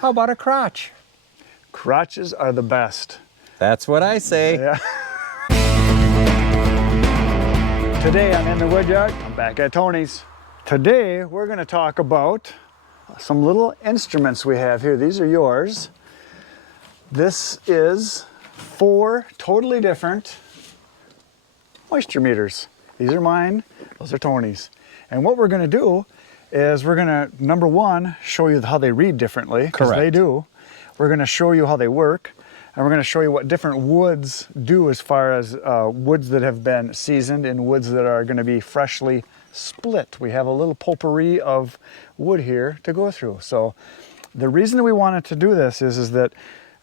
How about a crotch? Crotches are the best. That's what I say. Yeah. Today I'm in the wood yard. I'm back at Tony's. Today we're going to talk about some little instruments we have here. These are yours. This is 4 totally different moisture meters. These are mine, those are Tony's. And what we're going to do is we're going to, number one, show you how they read differently, because they do. We're going to show you how they work, and we're going to show you what different woods do as far as woods that have been seasoned and woods that are going to be freshly split. We have a little potpourri of wood here to go through. So the reason that we wanted to do this is that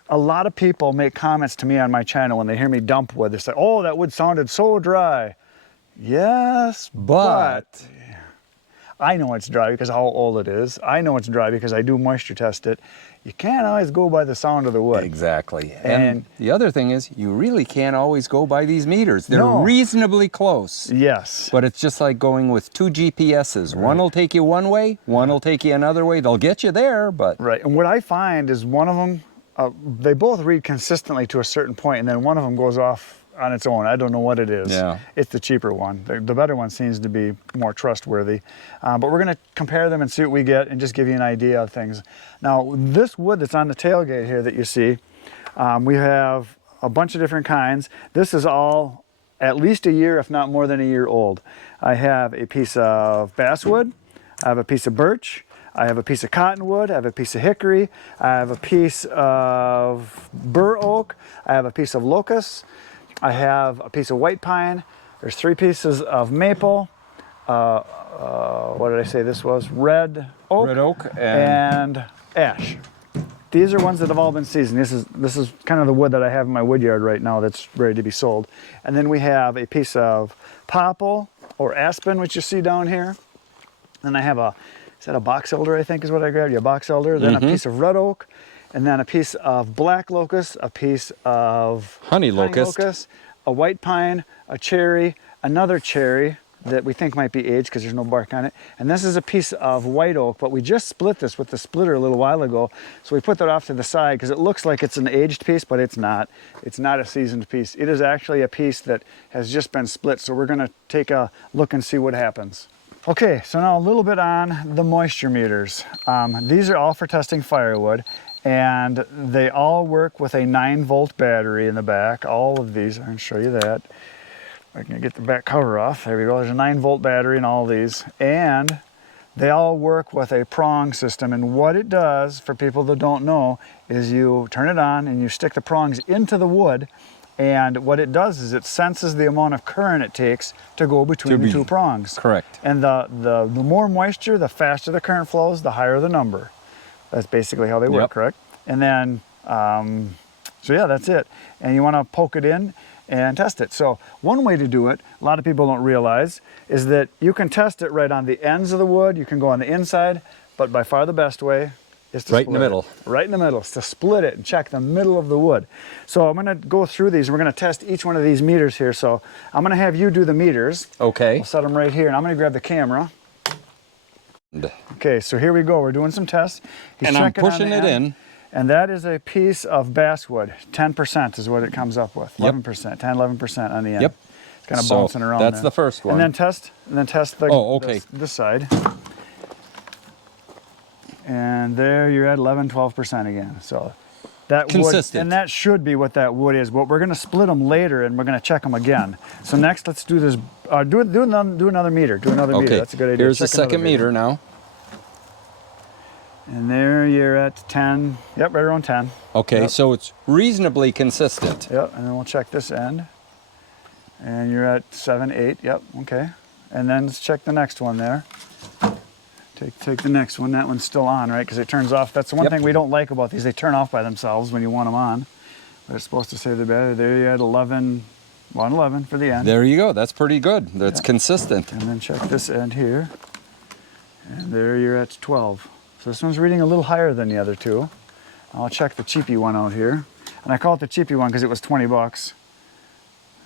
a lot of people make comments to me on my channel when they hear me dump wood. They say, oh, that wood sounded so dry. Yes, but I know it's dry because of how old it is. I know it's dry because I do moisture test it. You can't always go by the sound of the wood. Exactly. And the other thing is, you really can't always go by these meters. They're reasonably close. Yes. But it's just like going with 2 GPSs. One will take you one way, one will take you another way. They'll get you there, but... Right. And what I find is one of them, they both read consistently to a certain point, and then one of them goes off on its own. I don't know what it is. Yeah. It's the cheaper one. The better one seems to be more trustworthy. But we're going to compare them and see what we get and just give you an idea of things. Now, this wood that's on the tailgate here that you see, we have a bunch of different kinds. This is all at least a year, if not more than a year old. I have a piece of basswood. I have a piece of birch. I have a piece of cottonwood, I have a piece of hickory, I have a piece of Bur Oak, I have a piece of Locust, I have a piece of white pine, there's 3 pieces of maple, what did I say this was? Red oak and ash. These are ones that have all been seasoned. This is kind of the wood that I have in my wood yard right now that's ready to be sold. And then we have a piece of popple or aspen, which you see down here. Then I have is that a box elder, I think is what I grabbed? Yeah, box elder. Then a piece of red oak, and then a piece of black locust, a piece of honey locust, a white pine, a cherry, another cherry that we think might be aged because there's no bark on it. And this is a piece of white oak, but we just split this with the splitter a little while ago. So we put that off to the side because it looks like it's an aged piece, but it's not. It's not a seasoned piece. It is actually a piece that has just been split. So we're gonna take a look and see what happens. Okay, so now a little bit on the moisture meters. These are all for testing firewood, and they all work with a 9-volt battery in the back. All of these, I can show you that. I can get the back cover off. There we go, there's a 9-volt battery in all these. And they all work with a prong system, and what it does, for people that don't know, is you turn it on and you stick the prongs into the wood, and what it does is it senses the amount of current it takes to go between the 2 prongs. Correct. And the more moisture, the faster the current flows, the higher the number. That's basically how they work, correct? And then, so yeah, that's it. And you want to poke it in and test it. So one way to do it, a lot of people don't realize, is that you can test it right on the ends of the wood. You can go on the inside, but by far the best way is to right in the middle. Right in the middle, is to split it and check the middle of the wood. So I'm gonna go through these, and we're gonna test each one of these meters here. So I'm gonna have you do the meters. Okay. We'll set them right here, and I'm gonna grab the camera. Okay, so here we go. We're doing some tests. And I'm pushing it in. And that is a piece of basswood. 10% is what it comes up with. 11%, 10, 11% on the end. Yep. It's kind of bouncing around. That's the first one. And then test the this side. And there you're at 11, 12% again. So that consistent. Wood, and that should be what that wood is. But we're going to split them later, and we're going to check them again. So next, let's do this. Do another meter. Do another meter. That's a good idea. Here's the second meter now. And there you're at 10. Yep, right around 10. Okay, so it's reasonably consistent. Yep, and then we'll check this end. And you're at 7, 8. Yep, okay. And then let's check the next one there. Take the next one. That one's still on, right? Because it turns off. That's the one thing we don't like about these. They turn off by themselves when you want them on. But it's supposed to save the battery. There you're at 11, 111 for the end. There you go. That's pretty good. That's consistent. And then check this end here. And there you're at 12. So this one's reading a little higher than the other 2. I'll check the cheapy one out here. And I call it the cheapy one because it was 20 bucks.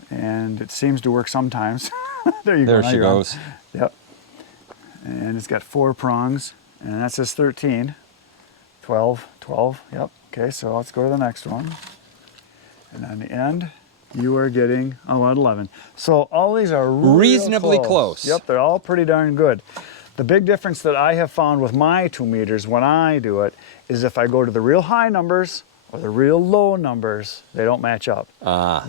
And it seems to work sometimes. There you go. There she goes. Yep. And it's got 4 prongs, and that says 13, 12, 12, yep. Okay, so let's go to the next one. And on the end, you are getting, oh, at 11. So all these are reasonably close. Yep, they're all pretty darn good. The big difference that I have found with my 2 meters when I do it is if I go to the real high numbers or the real low numbers, they don't match up.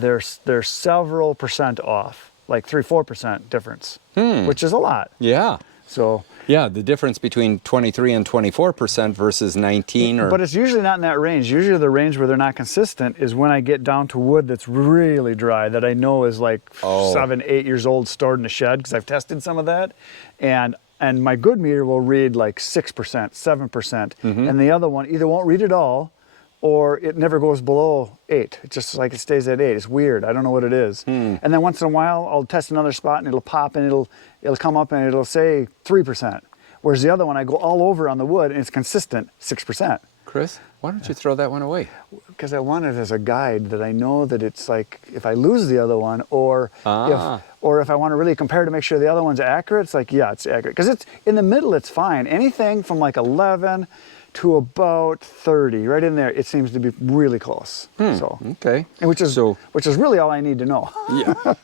They're several percent off, like 3-4% difference, which is a lot. Yeah. So yeah, the difference between 23 and 24% versus 19 or... But it's usually not in that range. Usually the range where they're not consistent is when I get down to wood that's really dry, that I know is like 7, 8 years old, stored in a shed, because I've tested some of that. And my good meter will read like 6%, 7%. And the other one either won't read at all, or it never goes below 8. It's just like it stays at 8. It's weird. I don't know what it is. And then once in a while, I'll test another spot and it'll pop and it'll come up and it'll say 3%. Whereas the other one, I go all over on the wood and it's consistent 6%. Chris, why don't you throw that one away? Because I want it as a guide that I know that it's like if I lose the other one or if I want to really compare to make sure the other one's accurate, it's like, yeah, it's accurate. Because it's in the middle, it's fine. Anything from like 11 to about 30, right in there, it seems to be really close. So okay, and which is really all I need to know. Yeah,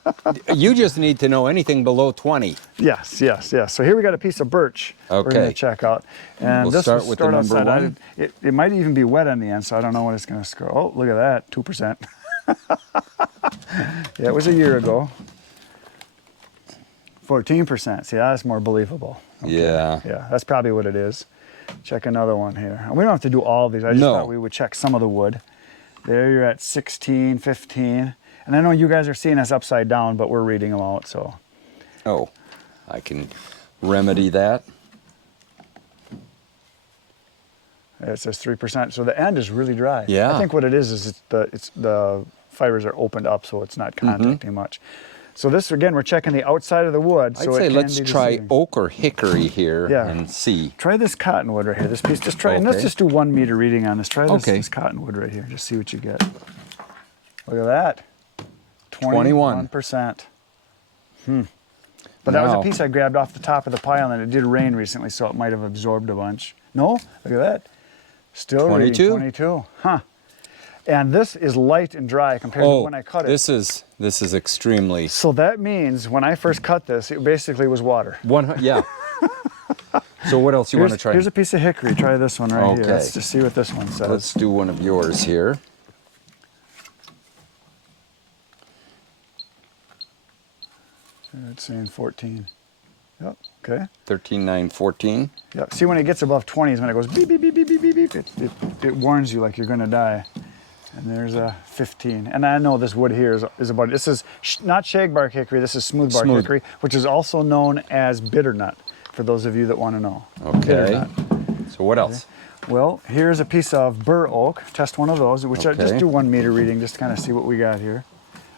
you just need to know anything below 20. Yes. So here we got a piece of birch. Okay, we're going to check out, and we'll this start will with the number outside. one. It might even be wet on the end, so I don't know what it's going to score. Oh, look at that, 2%. Yeah, it was a year ago. 14%. See, that's more believable. Okay. Yeah, that's probably what it is. Check another one here. We don't have to do all of these. I just thought we would check some of the wood. There you're at 16, 15. And I know you guys are seeing us upside down, but we're reading them out, so. Oh, I can remedy that. It says 3%. So the end is really dry. Yeah. I think what it is it's the fibers are opened up, so it's not contacting much. So this, again, we're checking the outside of the wood. I'd say let's try oak or hickory here and see. Try this cottonwood right here. This piece, just try, and let's just do 1 meter reading on this. Try this cottonwood right here. Just see what you get. Look at that. 21%. But that was a piece I grabbed off the top of the pile, and it did rain recently, so it might have absorbed a bunch. No? Look at that. Still 22. Reading 22. Huh. And this is light and dry compared to when I cut it. This is extremely. So that means when I first cut this, it basically was water. Yeah. So what else you want to try? Here's a piece of hickory. Try this one right here. Let's just see what this one says. Let's do one of yours here. It's saying 14. Yep. Okay. 13, 9, 14. Yep. See, when it gets above 20 is when it goes beep, beep, beep, beep, beep, beep, beep. It warns you like you're going to die. And there's a 15. And I know this wood here is about, this is not shagbark hickory, this is smoothbark hickory, which is also known as bitternut, for those of you that want to know. Okay. So what else? Well, here's a piece of Bur Oak. Test one of those, which I just do 1 meter reading just to kind of see what we got here.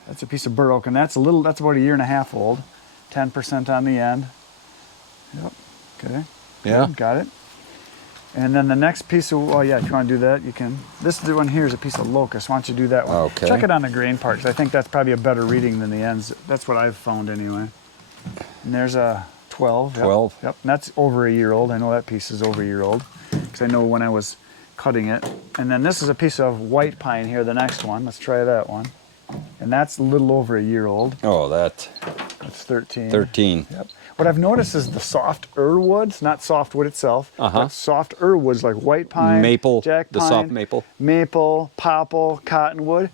That's a piece of Bur Oak, and that's about 1.5 years old. 10% on the end. Yep. Okay. Yeah. Good. Got it. And then the next piece of, if you want to do that, you can. This one here is a piece of Locust. Why don't you do that one? Okay. Check it on the grain part, because I think that's probably a better reading than the ends. That's what I've found anyway. And there's a 12. 12. Yep. And that's over a year old. I know that piece is over a year old, because I know when I was cutting it. And then this is a piece of white pine here, the next one. Let's try that one. And that's a little over a year old. Oh, that's 13. 13. Yep. What I've noticed is the soft woods, not softwood itself, but soft woods like white pine, maple, jack pine, the soft maple, popple, cottonwood,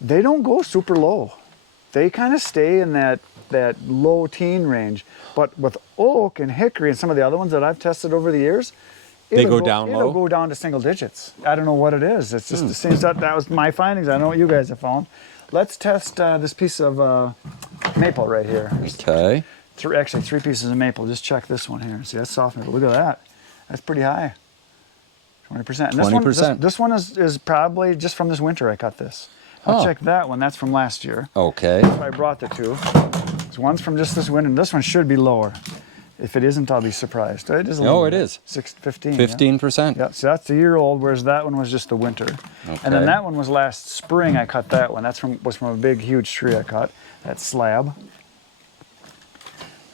they don't go super low. They kind of stay in that low teen range. But with oak and hickory and some of the other ones that I've tested over the years, It'll go down to single digits. I don't know what it is. It's just the same stuff. That was my findings. I don't know what you guys have found. Let's test this piece of maple right here. Okay. Actually, 3 pieces of maple. Just check this one here. See, that's soft maple. Look at that. That's pretty high. 20%. And 20%. This one is probably just from this winter I cut this. I'll check that one. That's from last year. Okay. That's why I brought the 2. This one's from just this winter, and this one should be lower. If it isn't, I'll be surprised. It is a little bit. It is. 15. 15%. Yeah, so that's a year old, whereas that one was just the winter. Okay. And then that one was last spring I cut that one. Was from a big, huge tree I cut, that slab.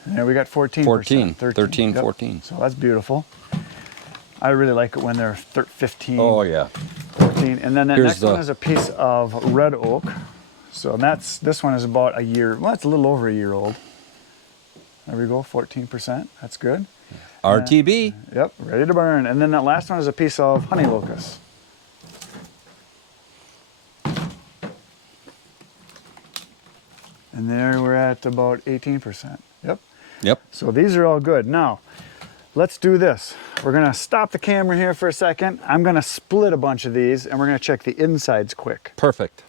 And there we got 14%. 13, 14. So that's beautiful. I really like it when they're 15. Oh yeah. 14. And then the Here's next one is a piece of red oak. So this one is about a year, well, it's a little over a year old. There we go, 14%, that's good. RTB. Yep, ready to burn. And then that last one is a piece of honey locust. And there we're at about 18%. Yep. Yep. So these are all good. Now, let's do this. We're gonna stop the camera here for a second. I'm gonna split a bunch of these and we're gonna check the insides quick. Perfect.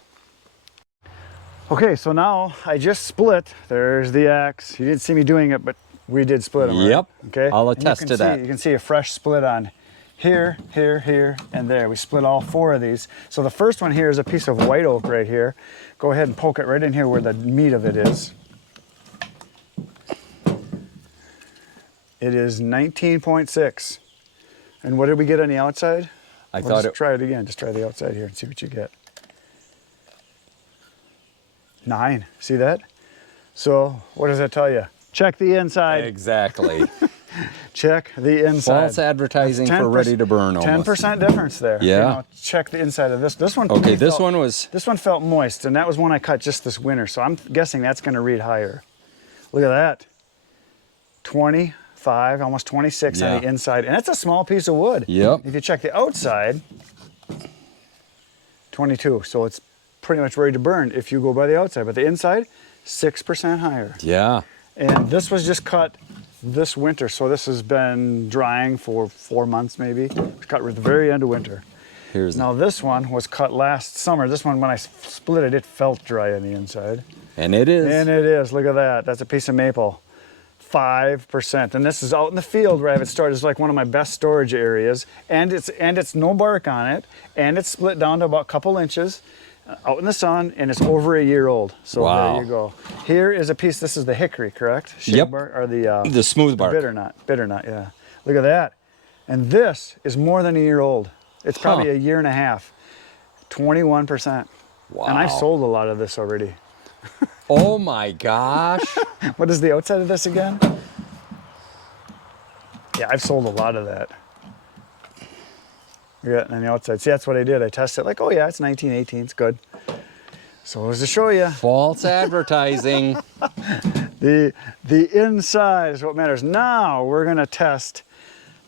Okay, so now I just split. There's the axe. You didn't see me doing it, but we did split them, right? Yep. Okay. I'll attest to that. You can see a fresh split on here, here, here, and there. We split all 4 of these. So the first one here is a piece of white oak right here. Go ahead and poke it right in here where the meat of it is. It is 19.6. And what did we get on the outside? Try it again. Just try the outside here and see what you get. 9. See that? So what does that tell you? Check the inside. Exactly. Check the inside. False advertising for ready to burn almost. 10% difference there. Yeah. Okay, now check the inside of this. This one. Okay, this one felt moist, and that was one I cut just this winter. So I'm guessing that's going to read higher. Look at that. 25, almost 26 on the inside, and that's a small piece of wood. Yep. If you check the outside, 22. So it's pretty much ready to burn if you go by the outside, but the inside, 6% higher. Yeah. And this was just cut this winter, so this has been drying for 4 months maybe. It was cut at the very end of winter. Now this one was cut last summer. This one, when I split it, it felt dry on the inside. And it is. And it is. Look at that. That's a piece of maple. 5%. And this is out in the field where I have it stored. It's like one of my best storage areas. And it's no bark on it. And it's split down to about a couple inches. Out in the sun, and it's over a year old. So there you go. Here is a piece. This is the hickory, correct? Yep. Bark, or the smooth bark. Bitter nut. Yeah. Look at that. And this is more than a year old. It's probably a year and a half. 21%. Wow. And I sold a lot of this already. Oh my gosh. What is the outside of this again? Yeah, I've sold a lot of that. Yeah, and on the outside. See, that's what I did. I tested it like, oh yeah, it's 19, 18, it's good. So it was to show you. False advertising. The inside is what matters. Now we're gonna test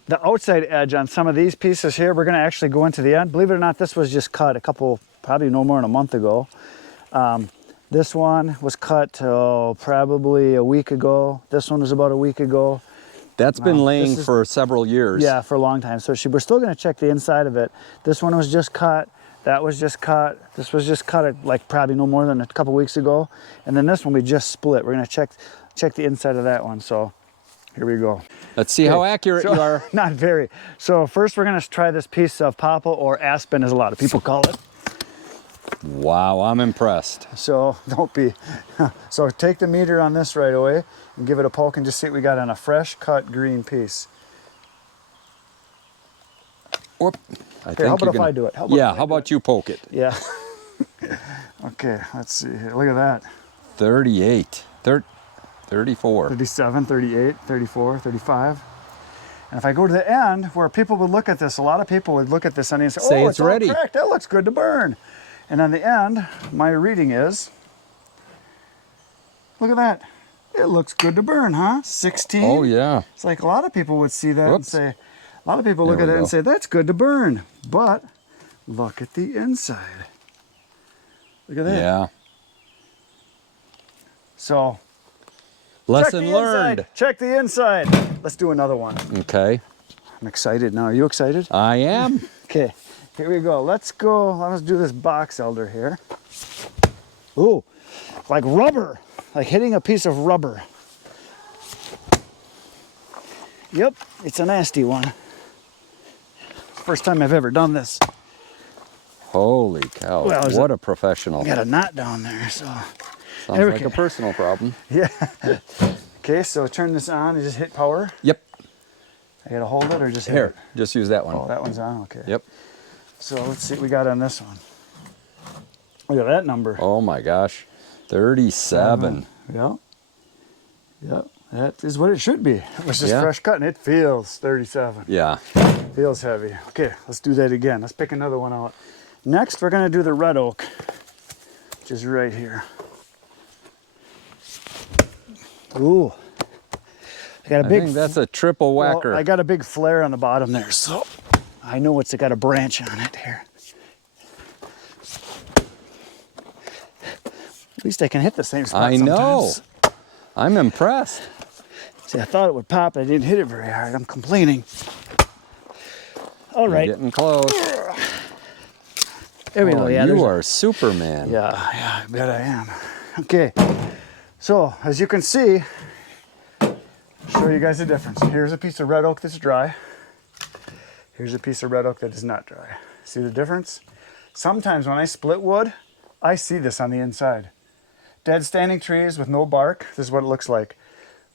the outside edge on some of these pieces here. We're gonna actually go into the end. Believe it or not, this was just cut a couple, probably no more than a month ago. This one was cut probably a week ago. This one was about a week ago. That's been laying for several years. Yeah, for a long time. So we're still going to check the inside of it. This one was just cut. That was just cut. This was just cut like probably no more than a couple weeks ago. And then this one we just split. We're going to check the inside of that one. So here we go. Let's see how accurate you are. Not very. So first we're going to try this piece of popple, or aspen as a lot of people call it. Wow, I'm impressed. So don't be. So take the meter on this right away and give it a poke and just see what we got on a fresh cut green piece. Whoop. Okay, how about if I do it? How about you poke it? Yeah. Okay, let's see here. Look at that. 38, 34. 37, 38, 34, 35. And if I go to the end where people would look at this, a lot of people would look at this and say, oh, it's ready. Cracked. That looks good to burn. And on the end, my reading is, look at that. It looks good to burn, huh? 16. Oh, yeah. It's like a lot of people would see that and say, a lot of people look at it and say, that's good to burn. But look at the inside. Look at that. Yeah. So, lesson learned. Check the inside. Let's do another one. Okay. I'm excited now. Are you excited? I am. Okay. Here we go. Let's do this box elder here. Ooh, like rubber, like hitting a piece of rubber. Yep, it's a nasty one. First time I've ever done this. Holy cow, what a professional. Got a knot down there, so. Sounds like a personal problem. Yeah. Okay, so turn this on and just hit power. Yep. I gotta hold it or just hit Here, it? just use that one. Oh, that one's on, okay. Yep. So let's see what we got on this one. Look at that number. Oh my gosh, 37. Yep. Yep, that is what it should be. It was just fresh cut and it feels 37. Yeah. Feels heavy. Okay, let's do that again. Let's pick another one out. Next, we're gonna do the red oak, which is right here. Ooh. I think that's a triple whacker. Well, I got a big flare on the bottom there, so I know it's got a branch on it here. At least I can hit the same spot I know. sometimes. I'm impressed. See, I thought it would pop, but I didn't hit it very hard. I'm complaining. All right. You're getting close. There we go. Yeah, you are Superman. Yeah, I bet I am. Okay, so as you can see, show you guys the difference. Here's a piece of red oak that's dry. Here's a piece of red oak that is not dry. See the difference? Sometimes when I split wood, I see this on the inside. Dead standing trees with no bark, this is what it looks like.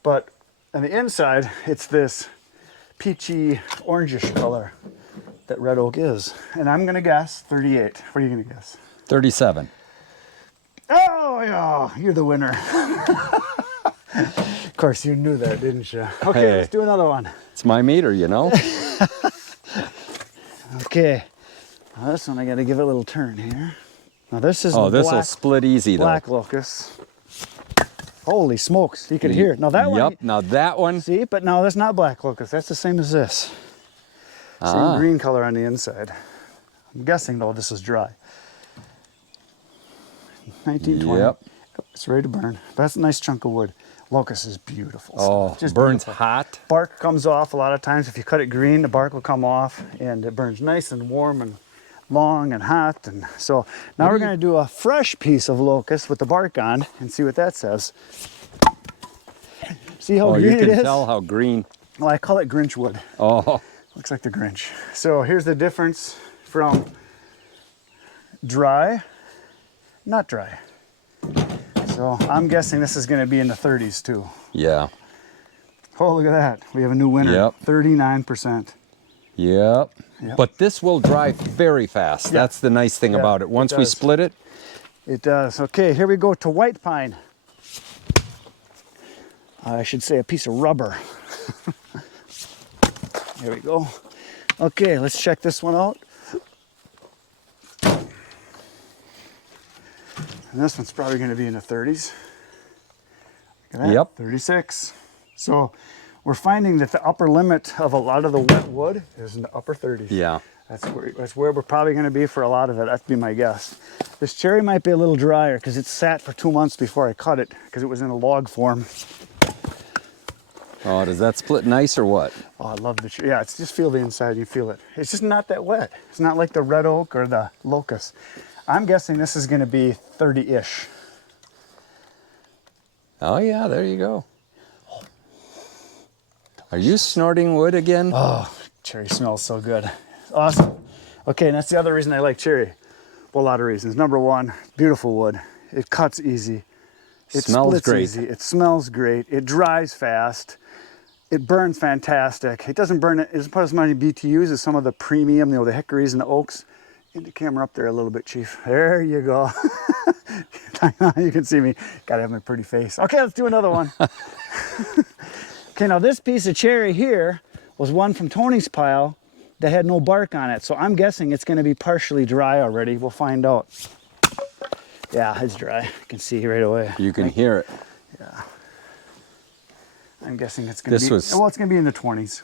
But on the inside, it's this peachy, orangish color that red oak is. And I'm gonna guess 38. What are you gonna guess? 37. Oh, yeah, you're the winner. Of course, you knew that, didn't you? Okay, Hey. let's do another one. It's my meter, you know? Okay, now this one I gotta give it a little turn here. Now this is Oh, this will black, split easy though. black locust. Holy smokes, you could hear it. Now that one, Yep, now that one. see, but no, that's not black locust. That's the same as this. Same green color on the inside. I'm guessing though this is dry. 1920. Yep. It's ready to burn. But that's a nice chunk of wood. Locust is beautiful. Oh, just burns beautiful. hot. Bark comes off a lot of times. If you cut it green, the bark will come off, and it burns nice and warm and long and hot. And so now we're going to do a fresh piece of locust with the bark on and see what that says. See how green you it can is? tell how green. Well, I call it Grinch wood. Oh, Looks like the Grinch. So here's the difference from dry, not dry. So I'm guessing this is going to be in the 30s too. yeah. Oh, look at that. We have a new winner. Yep. 39%. Yep. Yep. But this will dry very fast. Yeah. That's the nice thing Yeah, about it. Once it we does. split it, It does. Okay, here we go to white pine. I should say a piece of rubber. Here we go. Okay, let's check this one out. And this one's probably going to be in the 30s. Look at that. Yep. 36. So we're finding that the upper limit of a lot of the wet wood is in the upper 30s. yeah. That's where we're probably going to be for a lot of it. That'd be my guess. This cherry might be a little drier because it sat for 2 months before I cut it because it was in a log form. Oh, does that split nice or what? Oh, I love the cherry. Yeah, it's just feel the inside. You feel it. It's just not that wet. It's not like the red oak or the locust. I'm guessing this is going to be 30-ish. Oh, yeah, there you go. Are you snorting wood again? Oh, cherry smells so good. Awesome. Okay, and that's the other reason I like cherry. Well, a lot of reasons. Number one, beautiful wood. It cuts easy. It Smells splits great. easy. It smells great. It dries fast. It burns fantastic. It doesn't burn, it doesn't put as many BTUs as some of the premium, the hickories and the oaks. Get the camera up there a little bit, Chief. There you go. You can see me. Gotta have my pretty face. Okay, let's do another one. Okay, now this piece of cherry here was one from Tony's pile that had no bark on it. So I'm guessing it's gonna be partially dry already. We'll find out. Yeah, it's dry. You can see right away. You can hear it. Yeah. I'm guessing it's gonna well, it's gonna be in the 20s.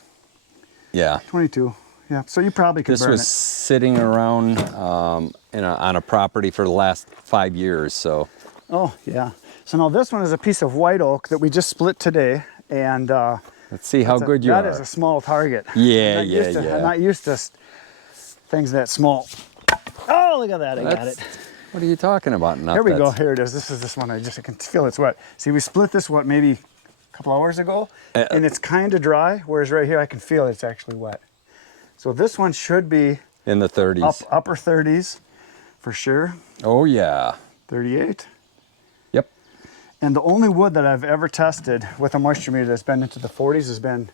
Yeah. 22. Yeah, so you probably could This burn was it. sitting around on a property for the last 5 years, so. Oh, yeah. So now this one is a piece of white oak that we just split today. And Let's see how good you are. That is a small target. Yeah, I'm not used to things that small. Oh, look at that, I got it. What are you talking about? Here we go, here it is. This is this one, I can feel it's wet. See, we split this, maybe a couple hours ago? And it's kind of dry, whereas right here I can feel it's actually wet. So this one should be in the 30s. Upper 30s, for sure. Oh, yeah. 38. Yep. And the only wood that I've ever tested with a moisture meter that's been into the 40s has been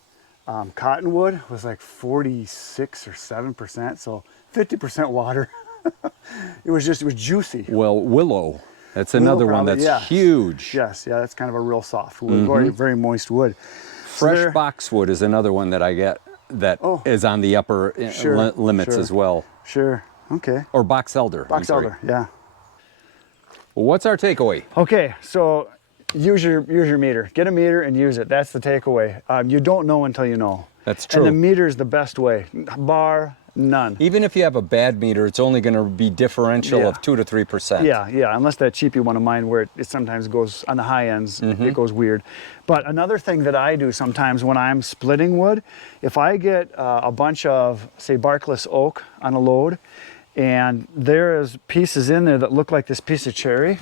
cottonwood. It was like 46 or 7%, so 50% water. It was juicy. Well, willow. That's another one that's huge. Yes, yeah, that's kind of a real soft wood, very moist wood. Fresh boxwood is another one that I get that is on the upper limits as well. Sure. Okay. Or box elder. Box elder. Yeah. Well, what's our takeaway? Okay, so use your meter. Get a meter and use it. That's the takeaway. You don't know until you know. That's true. And the meter is the best way, bar none. Even if you have a bad meter, it's only going to be differential of 2 to 3%. Yeah, unless that cheapy one of mine where it sometimes goes on the high ends, it goes weird. But another thing that I do sometimes when I'm splitting wood, if I get a bunch of, say, barkless oak on a load, and there is pieces in there that look like this piece of cherry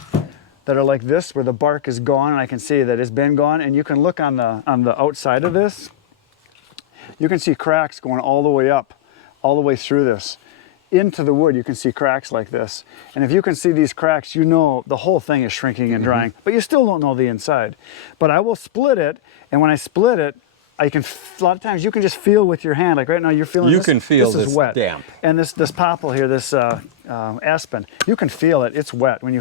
that are like this, where the bark is gone, and I can see that it's been gone, and you can look on the outside of this, you can see cracks going all the way up, all the way through this. Into the wood, you can see cracks like this. And if you can see these cracks, you know the whole thing is shrinking and drying, but you still don't know the inside. But I will split it, and when I split it, a lot of times you can just feel with your hand, like right now you're feeling this. You can feel this is wet. Damp. And this popple here, this aspen, you can feel it. It's wet when you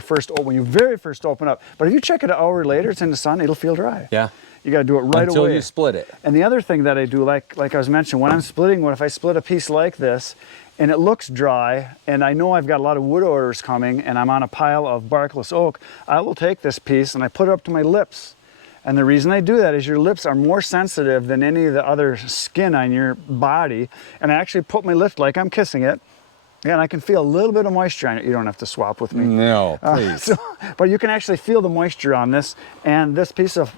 very first open up. But if you check it an hour later, it's in the sun, it'll feel dry. Yeah. You got to do it right away. Until you split it. And the other thing that I do, like I was mentioning, when I'm splitting wood, if I split a piece like this and it looks dry, and I know I've got a lot of wood orders coming, and I'm on a pile of barkless oak, I will take this piece and I put it up to my lips. And the reason I do that is your lips are more sensitive than any of the other skin on your body. And I actually put my lips like I'm kissing it, and I can feel a little bit of moisture on it. You don't have to swap with me. No, please. But you can actually feel the moisture on this. And this piece of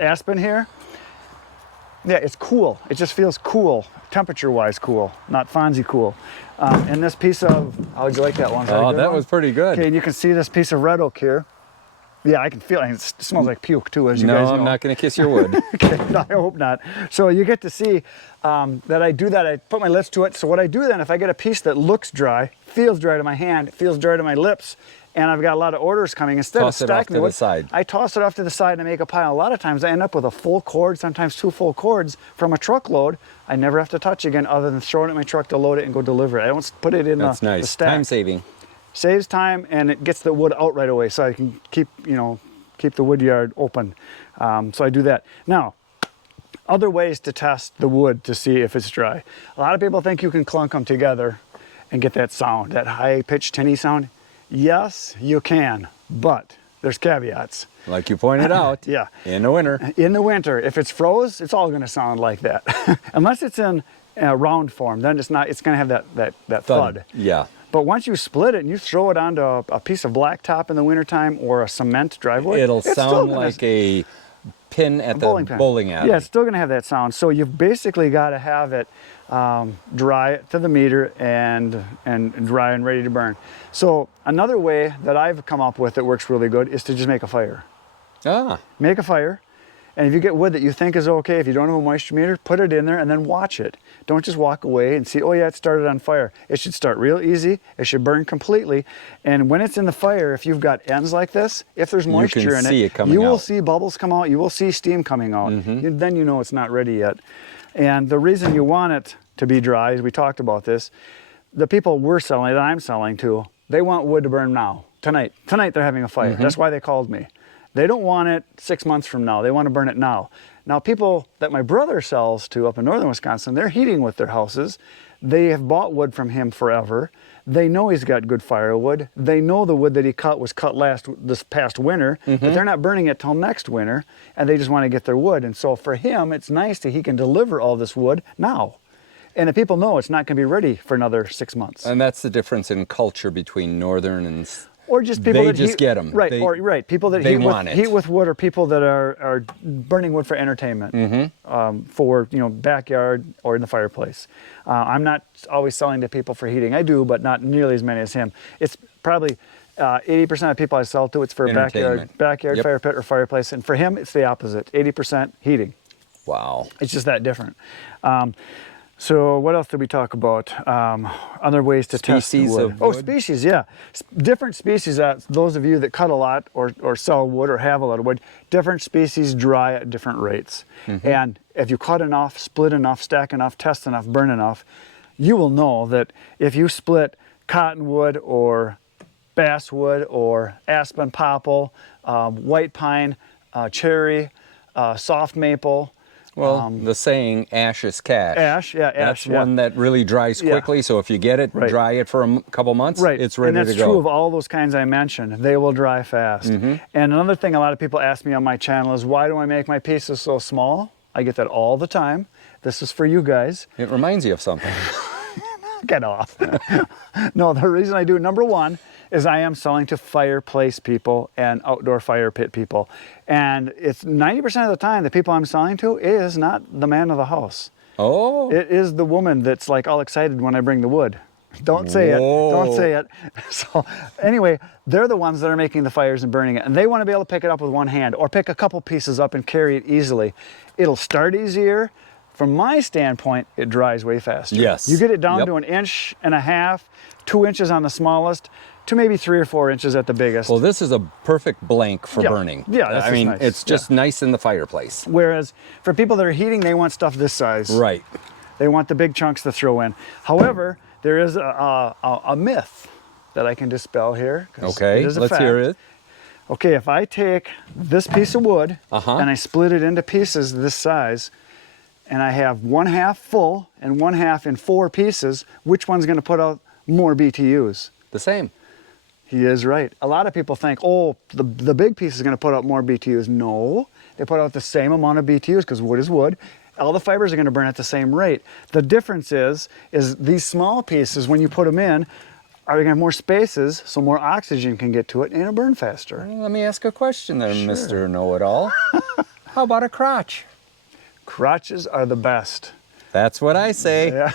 aspen here, yeah, it's cool. It just feels cool, temperature-wise cool, not Fonzie cool. And this piece of, how would you like that one? Oh, that was pretty good. Okay, and you can see this piece of red oak here. Yeah, I can feel it. It smells like puke too, as you guys know. No, I'm not going to kiss your wood. Okay, no, I hope not. So you get to see that I do that. I put my lips to it. So what I do then, if I get a piece that looks dry, feels dry to my hand, feels dry to my lips, and I've got a lot of orders coming, instead of stacking the wood, I toss it off to the side and I make a pile. A lot of times I end up with a full cord, sometimes 2 full cords from a truckload. I never have to touch again other than throwing it in my truck to load it and go deliver it. I don't put it in the stack. That's nice. Time saving. Saves time, and it gets the wood out right away, so I can keep the wood yard open. So I do that. Now, other ways to test the wood to see if it's dry. A lot of people think you can clunk them together and get that sound, that high-pitched tinny sound. Yes, you can, but there's caveats. Like you pointed out. Yeah. In the winter. In the winter, if it's froze, it's all going to sound like that. Unless it's in a round form, then it's not. It's going to have that thud. Yeah. But once you split it and you throw it onto a piece of blacktop in the wintertime or a cement driveway, it'll sound like a pin at the bowling alley. Yeah, it's still going to have that sound. So you've basically got to have it dry to the meter and dry and ready to burn. So another way that I've come up with that works really good is to just make a fire. Make a fire. And if you get wood that you think is okay, if you don't have a moisture meter, put it in there and then watch it. Don't just walk away and see, oh yeah, it started on fire. It should start real easy. It should burn completely. And when it's in the fire, if you've got ends like this, if there's moisture in it, you will see bubbles come out. You will see steam coming out. Then you know it's not ready yet. And the reason you want it to be dry, as we talked about this, the people we're selling, that I'm selling to, they want wood to burn now, tonight. Tonight they're having a fire. That's why they called me. They don't want it 6 months from now. They want to burn it now. Now, people that my brother sells to up in northern Wisconsin, they're heating with their houses. They have bought wood from him forever. They know he's got good firewood. They know the wood that he cut was cut this past winter, but they're not burning it till next winter, and they just want to get their wood. And so for him, it's nice that he can deliver all this wood now. And the people know it's not going to be ready for another 6 months. And that's the difference in culture between northern and... Or just people that just get them. Right, right. People that heat with wood, or people that are burning wood for entertainment, for backyard or in the fireplace. I'm not always selling to people for heating. I do, but not nearly as many as him. It's probably 80% of people I sell to, it's for backyard fire pit or fireplace, and for him, it's the opposite. 80% heating. Wow. It's just that different. So what else did we talk about? Other ways to test the wood. Oh, species, yeah. Different species, those of you that cut a lot or sell wood or have a lot of wood, different species dry at different rates. And if you cut enough, split enough, stack enough, test enough, burn enough, you will know that if you split cottonwood or basswood or aspen popple, white pine, cherry, soft maple, Well, the saying, ash is cash. Ash, yeah, ash. That's one that really dries quickly, so if you get it, dry it for a couple months, it's ready to go. And that's true of all those kinds I mentioned. They will dry fast. And another thing a lot of people ask me on my channel is, why do I make my pieces so small? I get that all the time. This is for you guys. It reminds you of something. Get off. No, the reason I do it, number one, is I am selling to fireplace people and outdoor fire pit people. And it's 90% of the time, the people I'm selling to is not the man of the house. Oh. It is the woman that's like all excited when I bring the wood. Don't say it, don't say it. So anyway, they're the ones that are making the fires and burning it. And they want to be able to pick it up with one hand or pick a couple pieces up and carry it easily. It'll start easier. From my standpoint, it dries way faster. Yes. You get it down to 1.5 inches, 2 inches on the smallest, to maybe 3 or 4 inches at the biggest. Well, this is a perfect blank for burning. Yeah, that's I mean, nice. it's just nice in the fireplace. Whereas for people that are heating, they want stuff this size. Right. They want the big chunks to throw in. However, there is a myth that I can dispel here. Okay, let's hear it. Okay, if I take this piece of wood and I split it into pieces this size, and I have 1/2 full and 1/2 in 4 pieces, which one's going to put out more BTUs? The same. He is right. A lot of people think, oh, the big piece is going to put out more BTUs. No, they put out the same amount of BTUs because wood is wood. All the fibers are going to burn at the same rate. The difference is these small pieces, when you put them in, are going to have more spaces, so more oxygen can get to it, and it'll burn faster. Well, let me ask a question there, Mr. Know-It-All. How about a crotch? Crotches are the best. That's what I say. Yeah.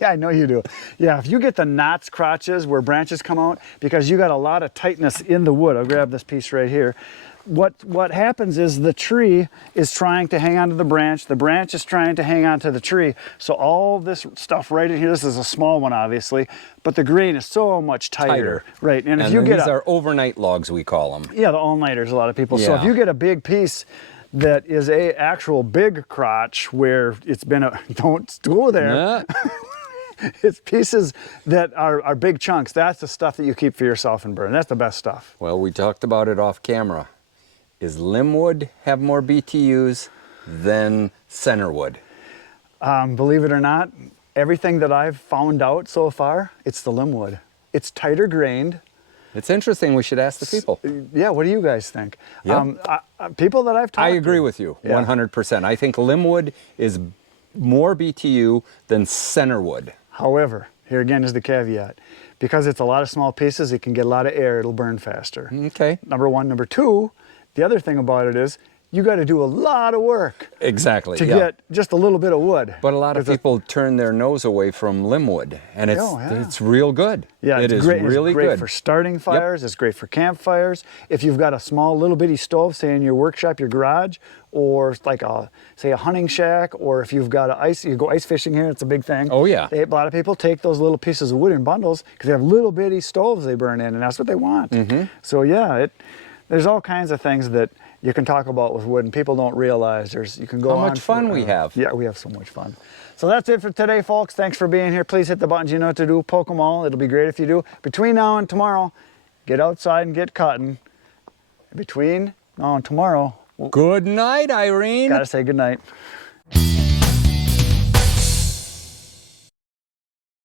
Yeah, I know you do. Yeah, if you get the knots crotches where branches come out, because you got a lot of tightness in the wood. I'll grab this piece right here. What happens is the tree is trying to hang on to the branch is trying to hang on to the tree. So all this stuff right in here, this is a small one obviously, but the grain is so much tighter. Right, and if you get these are overnight logs, we call them. Yeah, the all-nighters, a lot of people. So if you get a big piece that is a actual big crotch where it's been a, don't go there. Yeah. It's pieces that are big chunks. That's the stuff that you keep for yourself and burn. That's the best stuff. Well, we talked about it off camera. Is Limbwood have more BTUs than centerwood? Believe it or not, everything that I've found out so far, it's the Limbwood. It's tighter grained. It's interesting. We should ask the people. Yeah, what do you guys think? Yep. People that I've talked to. I agree with you, 100%. I think Limbwood is more BTU than centerwood. However, here again is the caveat. Because it's a lot of small pieces, it can get a lot of air, it'll burn faster. Okay. Number one. Number two, the other thing about it is, you got to do a lot of work. Exactly. To get just a little bit of wood. But a lot of people turn their nose away from Limbwood, and it's real good. Yeah, it is great. really it's great good for starting fires. It's great for campfires. If you've got a small little bitty stove, say in your workshop, your garage, or like say a hunting shack, or if you've got you go ice fishing here, it's a big thing. Oh yeah. A lot of people take those little pieces of wood in bundles because they have little bitty stoves they burn in, and that's what they want. So yeah, there's all kinds of things that you can talk about with wood, and people don't realize you can go on. How much fun we have. Yeah, we have so much fun. So that's it for today, folks. Thanks for being here. Please hit the buttons you know what to do. Poke them all. It'll be great if you do. Between now and tomorrow, get outside and get cutting. Between now and tomorrow, good night, Irene. Gotta say good night.